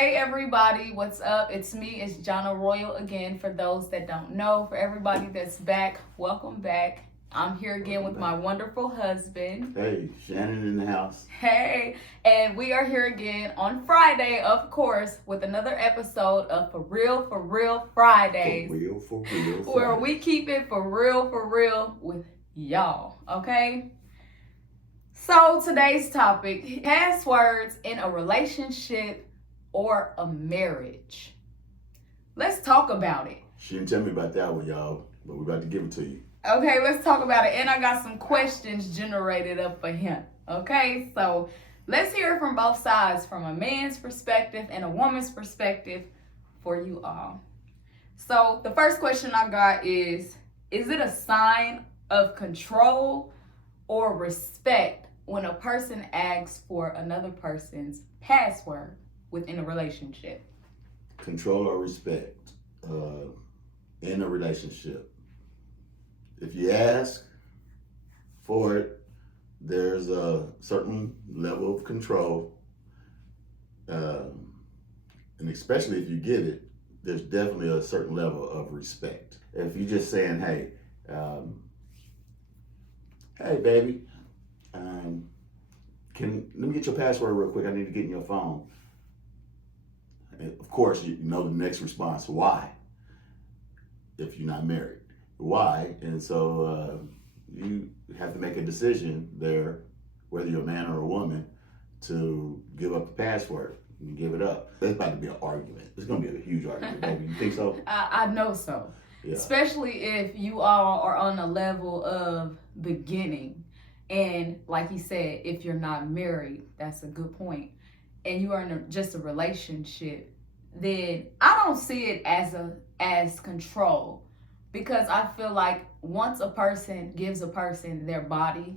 Hey everybody, what's up? It's me, it's JaNa Royal again. For those that don't know, for everybody that's back, welcome back. I'm here again with my wonderful husband. Hey, Shannon in the house. Hey, and we are here again on Friday, of course, with another episode of For Real Fridays. For real. Where we keep it for real with y'all, okay? So today's topic, passwords in a relationship or a marriage. Let's talk about it. She didn't tell me about that one, y'all, but we're about to give it to you. Okay, let's talk about it. And I got some questions generated up for him. Okay, so let's hear from both sides, from a man's perspective and a woman's perspective for you all. So the first question I got is it a sign of control or respect when a person asks for another person's password within a relationship? Control or respect in a relationship. If you ask for it, there's a certain level of control. And especially if you get it, there's definitely a certain level of respect. If you're just saying, hey, baby, let me get your password real quick. I need to get in your phone. And of course, you know the next response, why? If you're not married. Why? And so you have to make a decision there, whether you're a man or a woman, to give up the password. You give it up. That's about to be an argument. It's going to be a huge argument, baby. You think so? I know so. Yeah. Especially if you all are on a level of beginning. And like he said, if you're not married, that's a good point, and you are in just a relationship, then I don't see it as control. Because I feel like once a person gives a person their body,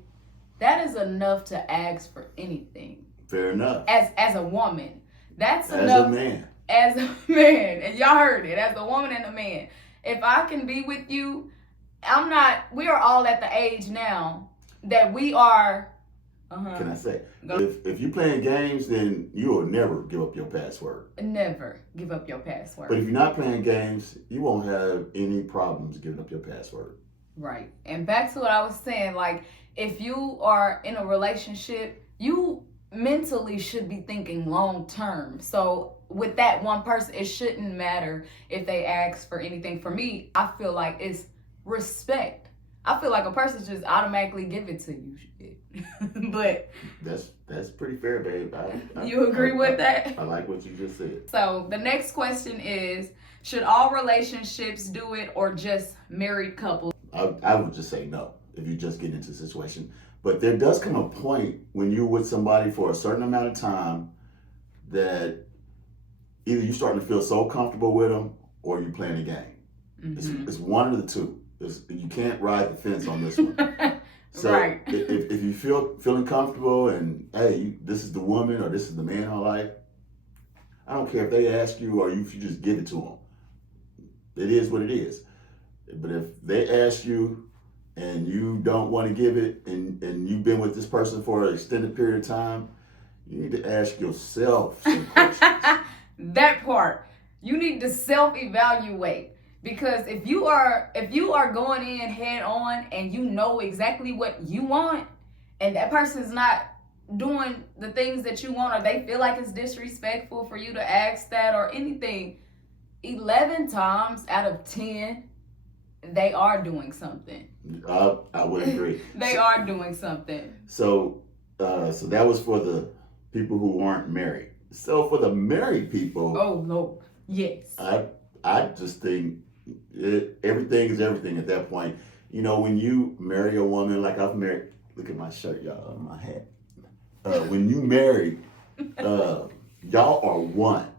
that is enough to ask for anything. Fair enough. As a woman, that's as enough. As a man. As a man, and y'all heard it, as a woman and a man. If I can be with you, we are all at the age now that we are. Can I say, if you're playing games, then you will never give up your password. Never give up your password. But if you're not playing games, you won't have any problems giving up your password. Right. And back to what I was saying, like, if you are in a relationship, you mentally should be thinking long term. So with that one person, it shouldn't matter if they ask for anything. For me, I feel like it's respect. I feel like a person just automatically give it to you. But that's pretty fair, babe. You agree with that? I like what you just said. So the next question is, should all relationships do it or just married couples? I would just say no if you just get into a situation. But there does come a point when you're with somebody for a certain amount of time that either you're starting to feel so comfortable with them or you're playing a game. Mm-hmm. It's one of the two. You can't ride the fence on this one. So right. if you feeling comfortable and, hey, this is the woman or this is the man I like, I don't care if they ask you or if you just give it to them. It is what it is. But if they ask you and you don't want to give it and you've been with this person for an extended period of time, you need to ask yourself some questions. That part. You need to self-evaluate. Because if you are going in head on and you know exactly what you want, and that person's not doing the things that you want, or they feel like it's disrespectful for you to ask that or anything, 11 times out of 10, they are doing something. I would agree. They are doing something. So that was for the people who aren't married. So for the married people, oh no, yes. I just think everything is everything at that point. You know, when you marry a woman, like I've married, look at my shirt, y'all, my hat. When you marry, y'all are one.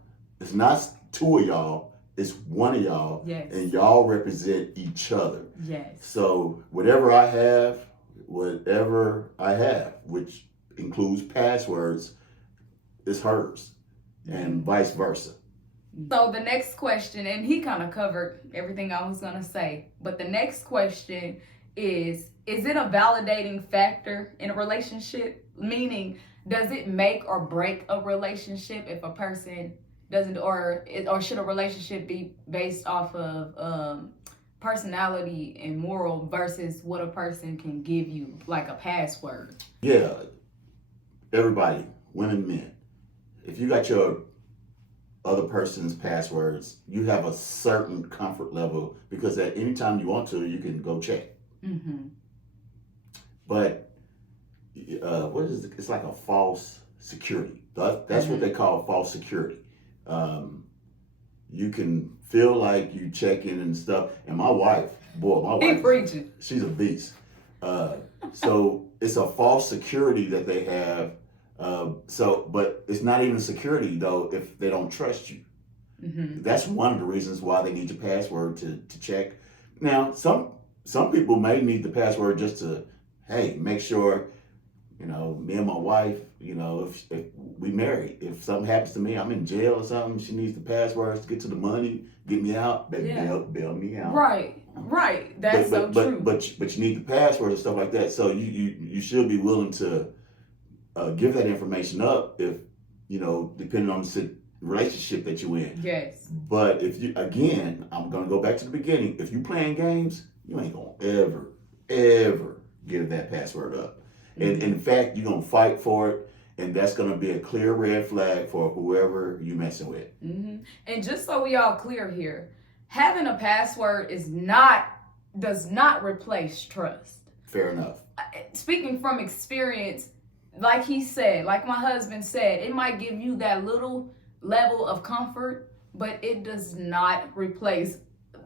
It's not two of y'all, it's one of y'all. Yes. And y'all represent each other. Yes. So whatever I have, which includes passwords, is hers, and vice versa. So the next question, and he kind of covered everything I was going to say, but the next question is it a validating factor in a relationship? Meaning, does it make or break a relationship if a person doesn't, or should a relationship be based off of personality and moral versus what a person can give you, like a password? Yeah, everybody, women, men. If you got your other person's passwords, you have a certain comfort level because at any time you want to, you can go check. Mm-hmm. But what is it? It's like a false security. That's what they call false security. You can feel like you check in and stuff. And my wife, Preaching. she's a beast. So it's a false security that they have. But it's not even security though if they don't trust you. Mm-hmm. That's one of the reasons why they need your password to check. Now, some people may need the password just to, hey, make sure, me and my wife, if we married, if something happens to me, I'm in jail or something, she needs the passwords to get to the money, get me out, bail me out. Right. That's true. But you need the password and stuff like that. So you should be willing to give that information up if, depending on the relationship that you're in. Yes. But if you, again, I'm going to go back to the beginning. If you playing games, you ain't going to ever give that password up. And in fact, you're going to fight for it. And that's going to be a clear red flag for whoever you messing with. Mm-hmm. And just so we all clear here, having a password does not replace trust. Fair enough. Speaking from experience, like he said, like my husband said, it might give you that little level of comfort, but it does not replace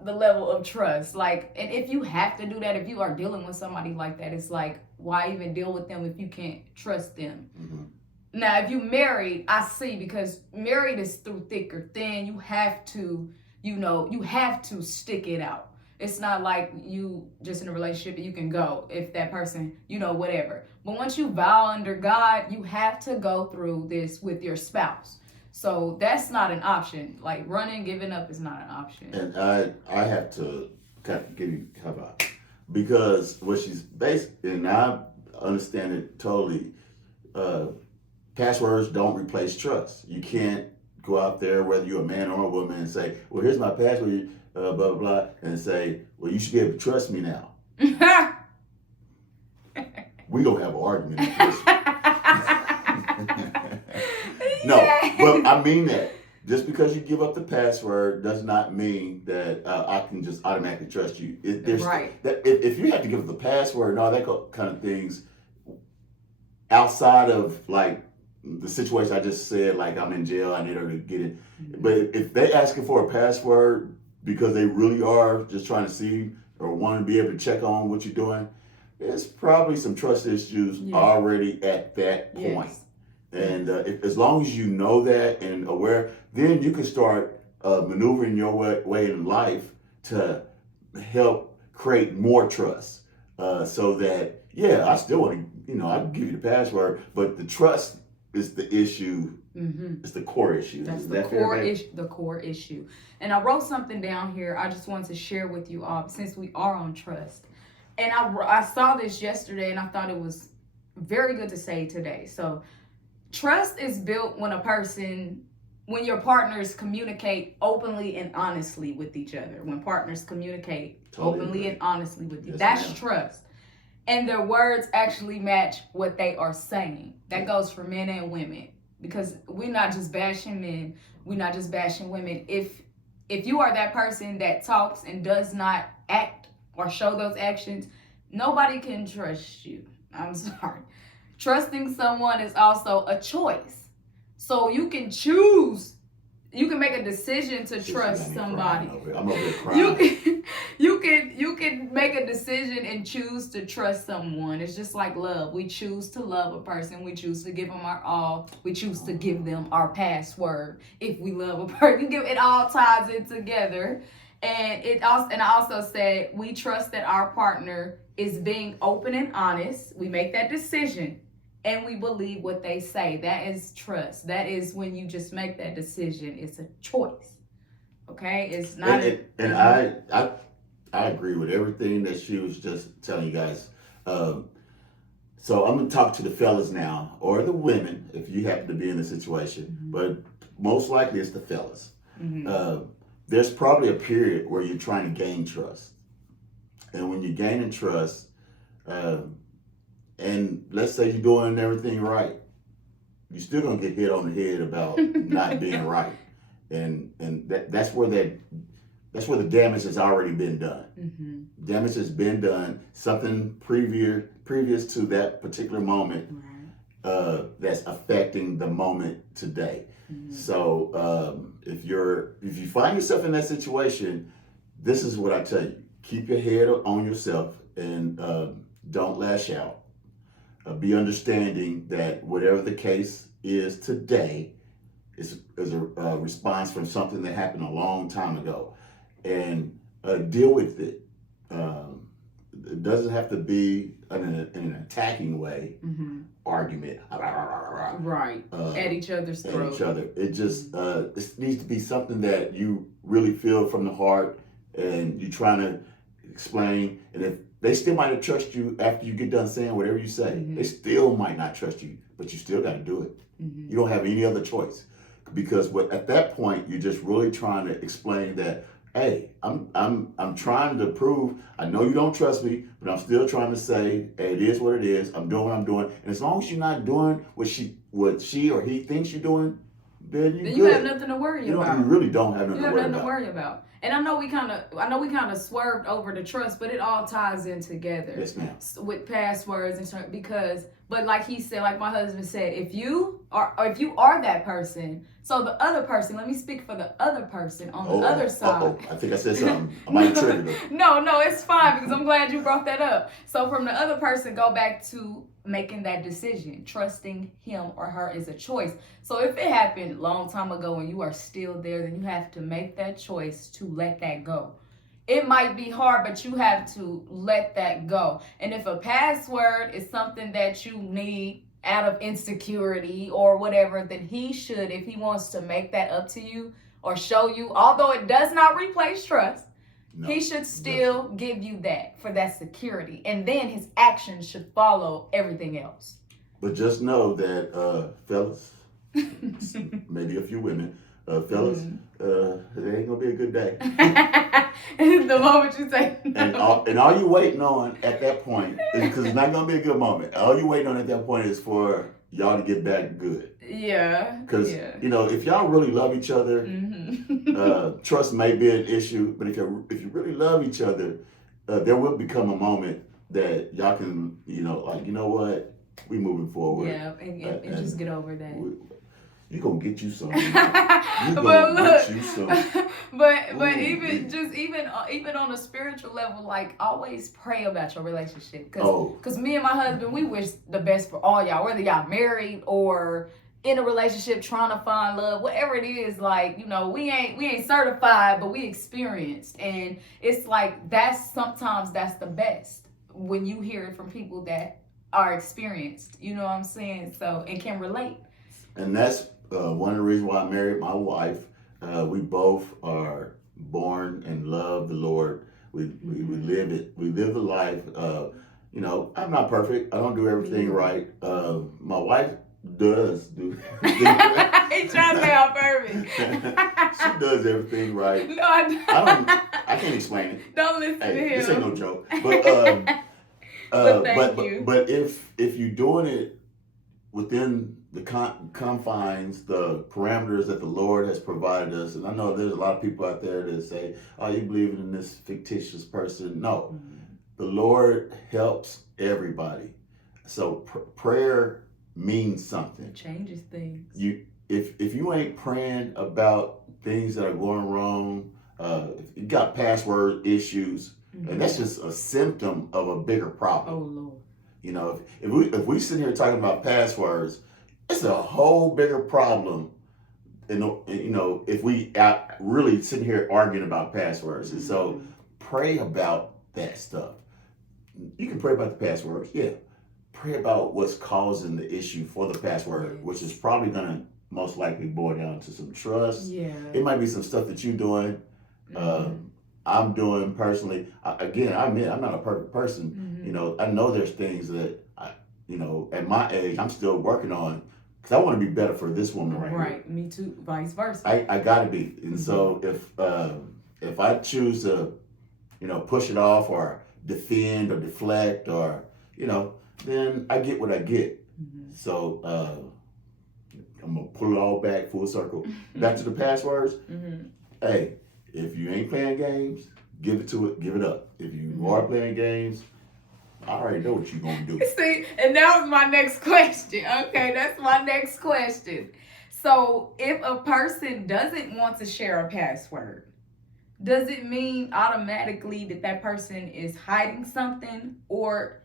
the level of trust. Like, and if you have to do that, if you are dealing with somebody like that, it's like, why even deal with them if you can't trust them? Mm-hmm. Now, if you married, I see, because married is through thick or thin. You have to, you have to stick it out. It's not like you just in a relationship and you can go if that person, whatever. But once you vow under God, you have to go through this with your spouse. So that's not an option. Like giving up is not an option. And I have to kind of give you about because what she's based, and I understand it totally. Passwords don't replace trust. You can't go out there, whether you're a man or a woman, and say, "Well, here's my password," blah blah blah, and say, "Well, you should be able to trust me now." We gonna have an argument. No, but I mean that. Just because you give up the password does not mean that I can just automatically trust you. Right. If you have to give up the password and all that kind of things, outside of like the situation I just said, like I'm in jail, I need her to get it. Mm-hmm. But if they asking for a password because they really are just trying to see or want to be able to check on what you're doing, there's probably some trust issues already at that point. Yes. And as long as you know that and aware, then you can start maneuvering your way in life to help create more trust. So that, I still want to, I can give you the password, but the trust is the issue. Mm-hmm. It's the core issue. That's the core issue. The core issue. And I wrote something down here. I just wanted to share with you all since we are on trust. And I saw this yesterday, and I thought it was very good to say today. So, trust is built when your partners communicate openly and honestly with each other. When partners communicate openly and honestly with you, that's trust. And their words actually match what they are saying. That goes for men and women, because we're not just bashing men. We're not just bashing women. If you are that person that talks and does not act or show those actions, nobody can trust you. I'm sorry. Trusting someone is also a choice. So you can choose. You can make a decision to trust somebody. I'm over here crying. You can make a decision and choose to trust someone. It's just like love. We choose to love a person. We choose to give them our all. We choose to give them our password. If we love a person, it all ties it together. And I also said we trust that our partner is being open and honest. We make that decision. And we believe what they say. That is trust. That is when you just make that decision. It's a choice. Okay? It's not. And I agree with everything that she was just telling you guys. So I'm gonna talk to the fellas now, or the women, if you happen to be in the situation. But most likely it's the fellas. There's probably a period where you're trying to gain trust, and when you're gaining trust, and let's say you're doing everything right, you're still gonna get hit on the head about not being right, and that's where the damage has already been done. Damage has been done. Something previous to that particular moment that's affecting the moment today. So if you find yourself in that situation, this is what I tell you: keep your head on yourself and don't lash out. Be understanding that whatever the case is today is a response from something that happened a long time ago, and deal with it. It doesn't have to be in an attacking way, argument, right, at each other's throat. At each other. It just it needs to be something that you really feel from the heart, and you're trying to explain. And if they still might not trust you after you get done saying whatever you say, they still might not trust you, but you still got to do it. You don't have any other choice, because at that point you're just really trying to explain that, hey, I'm trying to prove, I know you don't trust me, but I'm still trying to say, hey, it is what it is. I'm doing what I'm doing, and as long as you're not doing what she or he thinks you're doing, then you have nothing to worry about. You really don't have nothing to worry about. And I know we kind of swerved over the trust, but it all ties in together. Yes, ma'am. With passwords and because, but like he said, like my husband said, if you are that person, so the other person, let me speak for the other person on the other side. I think I said something. I might have triggered them. No, it's fine, because I'm glad you brought that up. So from the other person, go back to making that decision. Trusting him or her is a choice. So if it happened a long time ago and you are still there, then you have to make that choice to let that go. It might be hard, but you have to let that go. And if a password is something that you need out of insecurity or whatever, then he should, if he wants to make that up to you or show you, although it does not replace trust, he should still give you that for that security. And then his actions should follow everything else. But just know that, fellas, maybe a few women, fellas, it ain't gonna be a good day. The moment you say no. And all you waiting on at that point, because it's not gonna be a good moment. All you waiting on at that point is for y'all to get back good. Yeah. Because if y'all really love each other, trust may be an issue. But if you really love each other, there will become a moment that y'all can, you know what, we moving forward. Yeah, and just get over that. You gonna get you some. But even on a spiritual level, like, always pray about your relationship. Cause me and my husband, we wish the best for all y'all, whether y'all married or in a relationship trying to find love, whatever it is. Like, we ain't certified, but we experienced, and it's like sometimes that's the best when you hear it from people that are experienced. You know what I'm saying? So, and can relate. And that's one of the reasons why I married my wife. We both are born and love the Lord. We live it. We live the life. I'm not perfect. I don't do everything right. My wife does do. He trying to say I'm perfect. She does everything right. No, I don't. I can't explain it. Don't listen to him. This ain't no joke. But if you're doing it within the confines, the parameters that the Lord has provided us, and I know there's a lot of people out there that say, "Oh, you believe in this fictitious person?" No, the Lord helps everybody. So prayer means something. It changes things. If you ain't praying about things that are going wrong, if you got password issues, and that's just a symptom of a bigger problem. Oh Lord. If we sit here talking about passwords, it's a whole bigger problem. And if we really sitting here arguing about passwords, and so pray about that stuff. You can pray about the passwords, yeah. Pray about what's causing the issue for the password, which is probably gonna most likely boil down to some trust. Yeah. It might be some stuff that you're doing. I'm doing personally. I admit I'm not a perfect person. I know there's things that at my age, I'm still working on, because I want to be better for this woman right here. Right, me too, vice versa. I got to be. And so if I choose to, push it off or defend or deflect or, then I get what I get. So I'm going to pull it all back full circle. Back to the passwords. Hey, if you ain't playing games, give it up. If you are playing games, I already know what you're going to do. See, and that was my next question. Okay, that's my next question. So if a person doesn't want to share a password, does it mean automatically that person is hiding something, or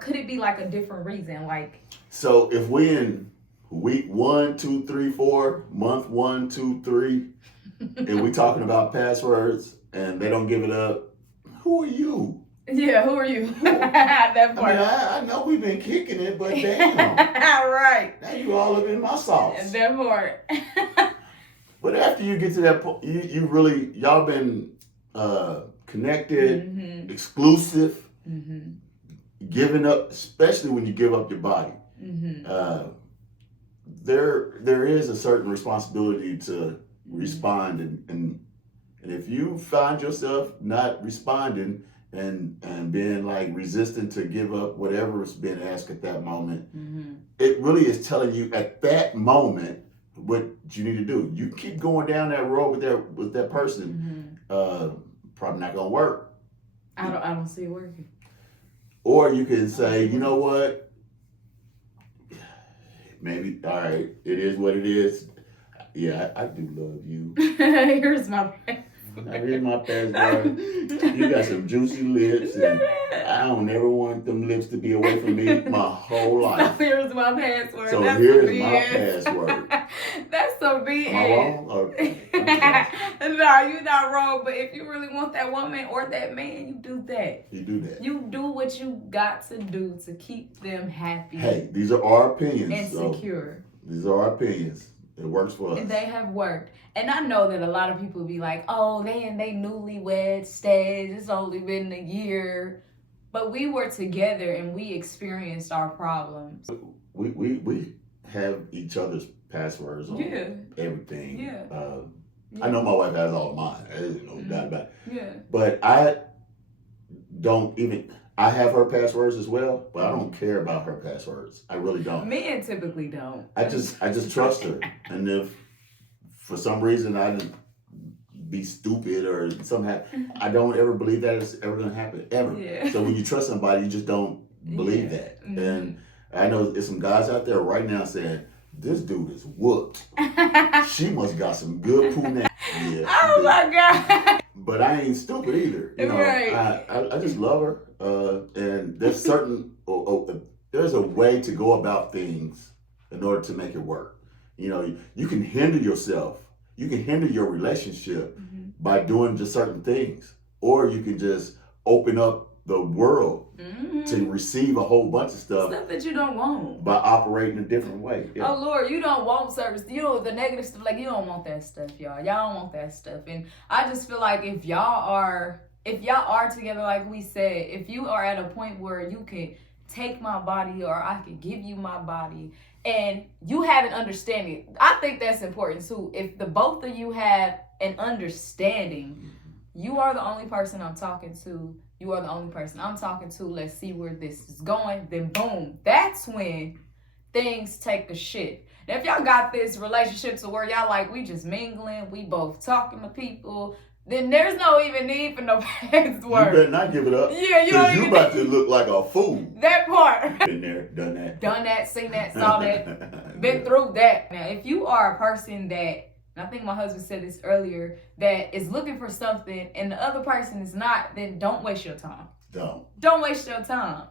could it be like a different reason? Like, so if we in week 1, 2, 3, 4, month 1, 2, 3, and we talking about passwords and they don't give it up, who are you? Yeah, who are you? That part. I know we've been kicking it, but damn. Right. Now you all up in my sauce. That part. But after you get to that point, y'all been connected, exclusive, giving up, especially when you give up your body. There is a certain responsibility to respond, and if you find yourself not responding and being like resistant to give up whatever's been asked at that moment, it really is telling you at that moment what you need to do. You keep going down that road with that person, probably not gonna work. I don't see it working. Or you can say, you know what? Maybe, all right, it is what it is. Yeah, I do love you. Here's my Here's my password. You got some juicy lips, and I don't ever want them lips to be away from me my whole life. So here's my password. So here's my password. That's so BS. Am I wrong? Okay. No, you're not wrong. But if you really want that woman or that man, you do that. You do that. You do what you got to do to keep them happy. Hey, these are our opinions. And secure. These are our opinions. It works for us. And they have worked. And I know that a lot of people be like, oh, they in they newlywed stage. It's only been a year. But we were together and we experienced our problems. We have each other's passwords on everything. Yeah. I know my wife has all of mine. There's no doubt about it. Yeah. But I have her passwords as well, but I don't care about her passwords. I really don't. Men typically don't. I just trust her. And if for some reason I didn't be stupid or somehow, I don't ever believe that it's ever gonna happen, ever. Yeah. So when you trust somebody, you just don't believe that. And I know there's some guys out there right now saying, this dude is whooped. She must got some good poo now. Yeah, oh my God. But I ain't stupid either. Right. I just love her. And there's there's a way to go about things in order to make it work. You can hinder yourself. You can hinder your relationship by doing just certain things. Or you can just open up the world to receive a whole bunch of stuff that you don't want by operating a different way. Yeah. Oh Lord, you don't want service. The negative stuff, like you don't want that stuff, y'all. Y'all don't want that stuff. And I just feel like if y'all are together, like we said, if you are at a point where you can take my body or I can give you my body and you have an understanding, I think that's important too. If the both of you have an understanding, you are the only person I'm talking to. You are the only person I'm talking to. Let's see where this is going. Then boom, that's when things take a shit. Now, if y'all got this relationship to where y'all like, we just mingling, we both talking to people, then there's no even need for no password. You better not give it up. Yeah, you about to look like a fool. That part. Been there, done that. Done that, seen that, saw that, been through that. Now, if you are a person that, and I think my husband said this earlier, that is looking for something and the other person is not, then don't waste your time. Don't waste your time.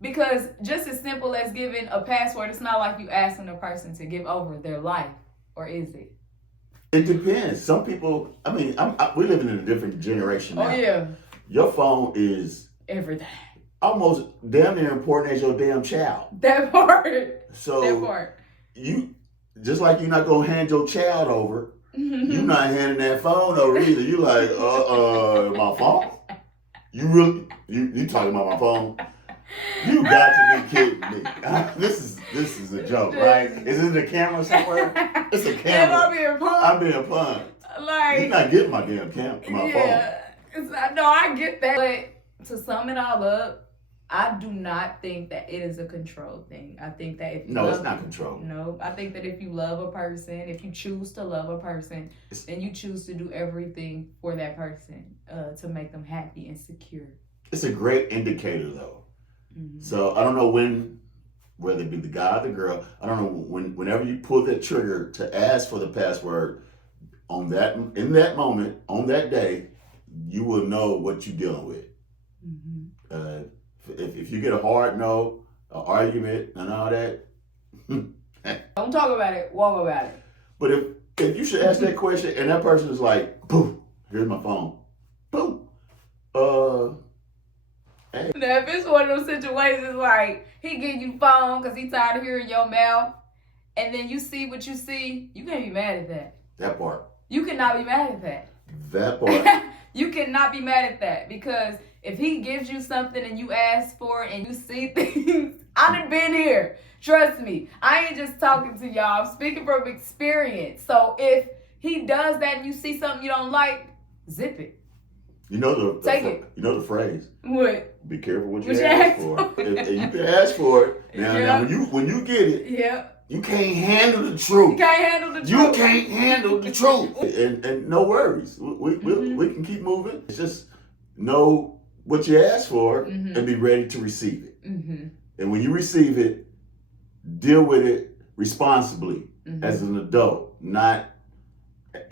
Because just as simple as giving a password, it's not like you asking a person to give over their life, or is it? It depends. Some people, we're living in a different generation now. Oh, yeah. Your phone is everything. Almost damn near important as your damn child. That part. So that part. You, just like you're not going to hand your child over, you're not handing that phone over either. You like, my phone? You talking about my phone? You got to be kidding me. This is a joke, right? Is it a camera somewhere? It's a camera. Am I being punked? I'm being punked. Like, You're not getting my damn my phone. No, I get that. But to sum it all up, I do not think that it is a control thing. I think that if you it's not control. No, I think that if you love a person, if you choose to love a person, then you choose to do everything for that person to make them happy and secure. It's a great indicator, though. Mm-hmm. So I don't know when, whether it be the guy or the girl, I don't know whenever you pull that trigger to ask for the password in that moment, on that day, you will know what you're dealing with. Mm-hmm. If you get a hard no, an argument, and all that, don't talk about it, walk about it. But if you should ask that question and that person is like, boom, here's my phone, boom, hey. Now, if it's one of those situations like he give you phone because he tired of hearing your mouth, and then you see what you see, you can't be mad at that. That part. You cannot be mad at that. That part. You cannot be mad at that, because if he gives you something and you ask for it and you see things, I done been here. Trust me. I ain't just talking to y'all. I'm speaking from experience. So if he does that and you see something you don't like, zip it. You know Take it. You know the phrase. What? Be careful what you ask for. If you can ask for it. Now when you get it, yeah. You can't handle the truth. You can't handle the truth. You can't handle the truth. And no worries. We can keep moving. It's just know what you asked for and be ready to receive it. Mm-hmm. And when you receive it, deal with it responsibly as an adult, not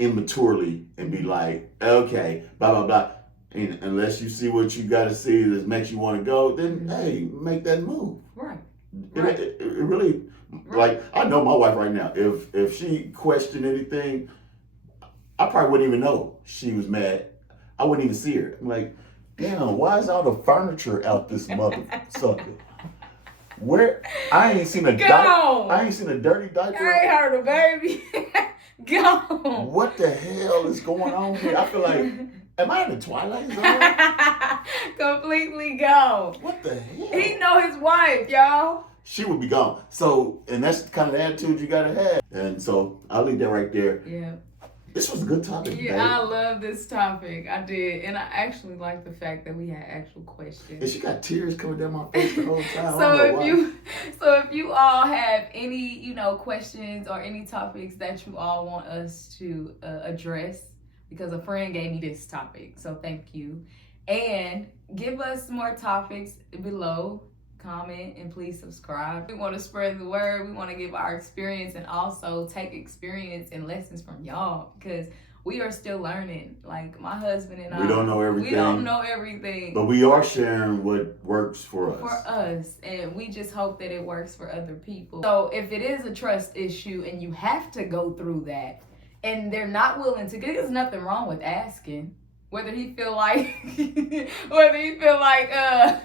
immaturely, and be like, okay, blah, blah, blah. And unless you see what you got to see that makes you want to go, then, hey, make that move. Right. It really... Like, I know my wife right now. If she questioned anything, I probably wouldn't even know she was mad. I wouldn't even see her. I'm like, damn, why is all the furniture out this mother sucker? Where I ain't seen a dirty diaper. I ain't heard a baby. Go. What the hell is going on here? I feel like, am I in the Twilight Zone? Completely go. What the hell? He know his wife, y'all. She would be gone. So, and that's the kind of attitude you gotta have. And so, I'll leave that right there. Yeah. This was a good topic. Yeah, babe. I love this topic. I did. And I actually like the fact that we had actual questions. And she got tears coming down my face the whole time. So if you all have any, questions or any topics that you all want us to address, because a friend gave me this topic. So thank you. And give us more topics below. Comment, and please subscribe. We want to spread the word. We want to give our experience and also take experience and lessons from y'all, because we are still learning. Like my husband and I, we don't know everything. We don't know everything. But we are sharing what works for us. For us. And we just hope that it works for other people. So if it is a trust issue and you have to go through that and they're not willing to, there's nothing wrong with asking. Whether he feel like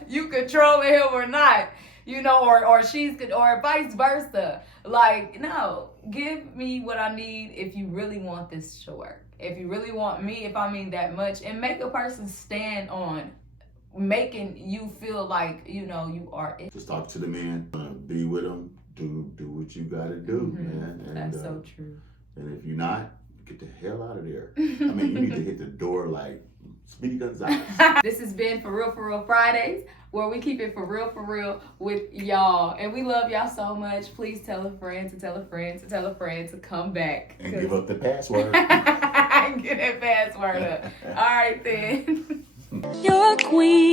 you controlling him or not, or she's good, or vice versa. Like, no, give me what I need if you really want this to work. If you really want me, if I mean that much, and make a person stand on making you feel like, you are it. Just talk to the man, be with him, do what you gotta do, man. And, that's so true. And if you're not, get the hell out of there. I mean, you need to hit the door like Speedy Gonzalez. This has been For Real Fridays, where we keep it for real with y'all. And we love y'all so much. Please tell a friend to tell a friend to tell a friend to come back. And give up the password. Get that password up. All right, then. You're a queen.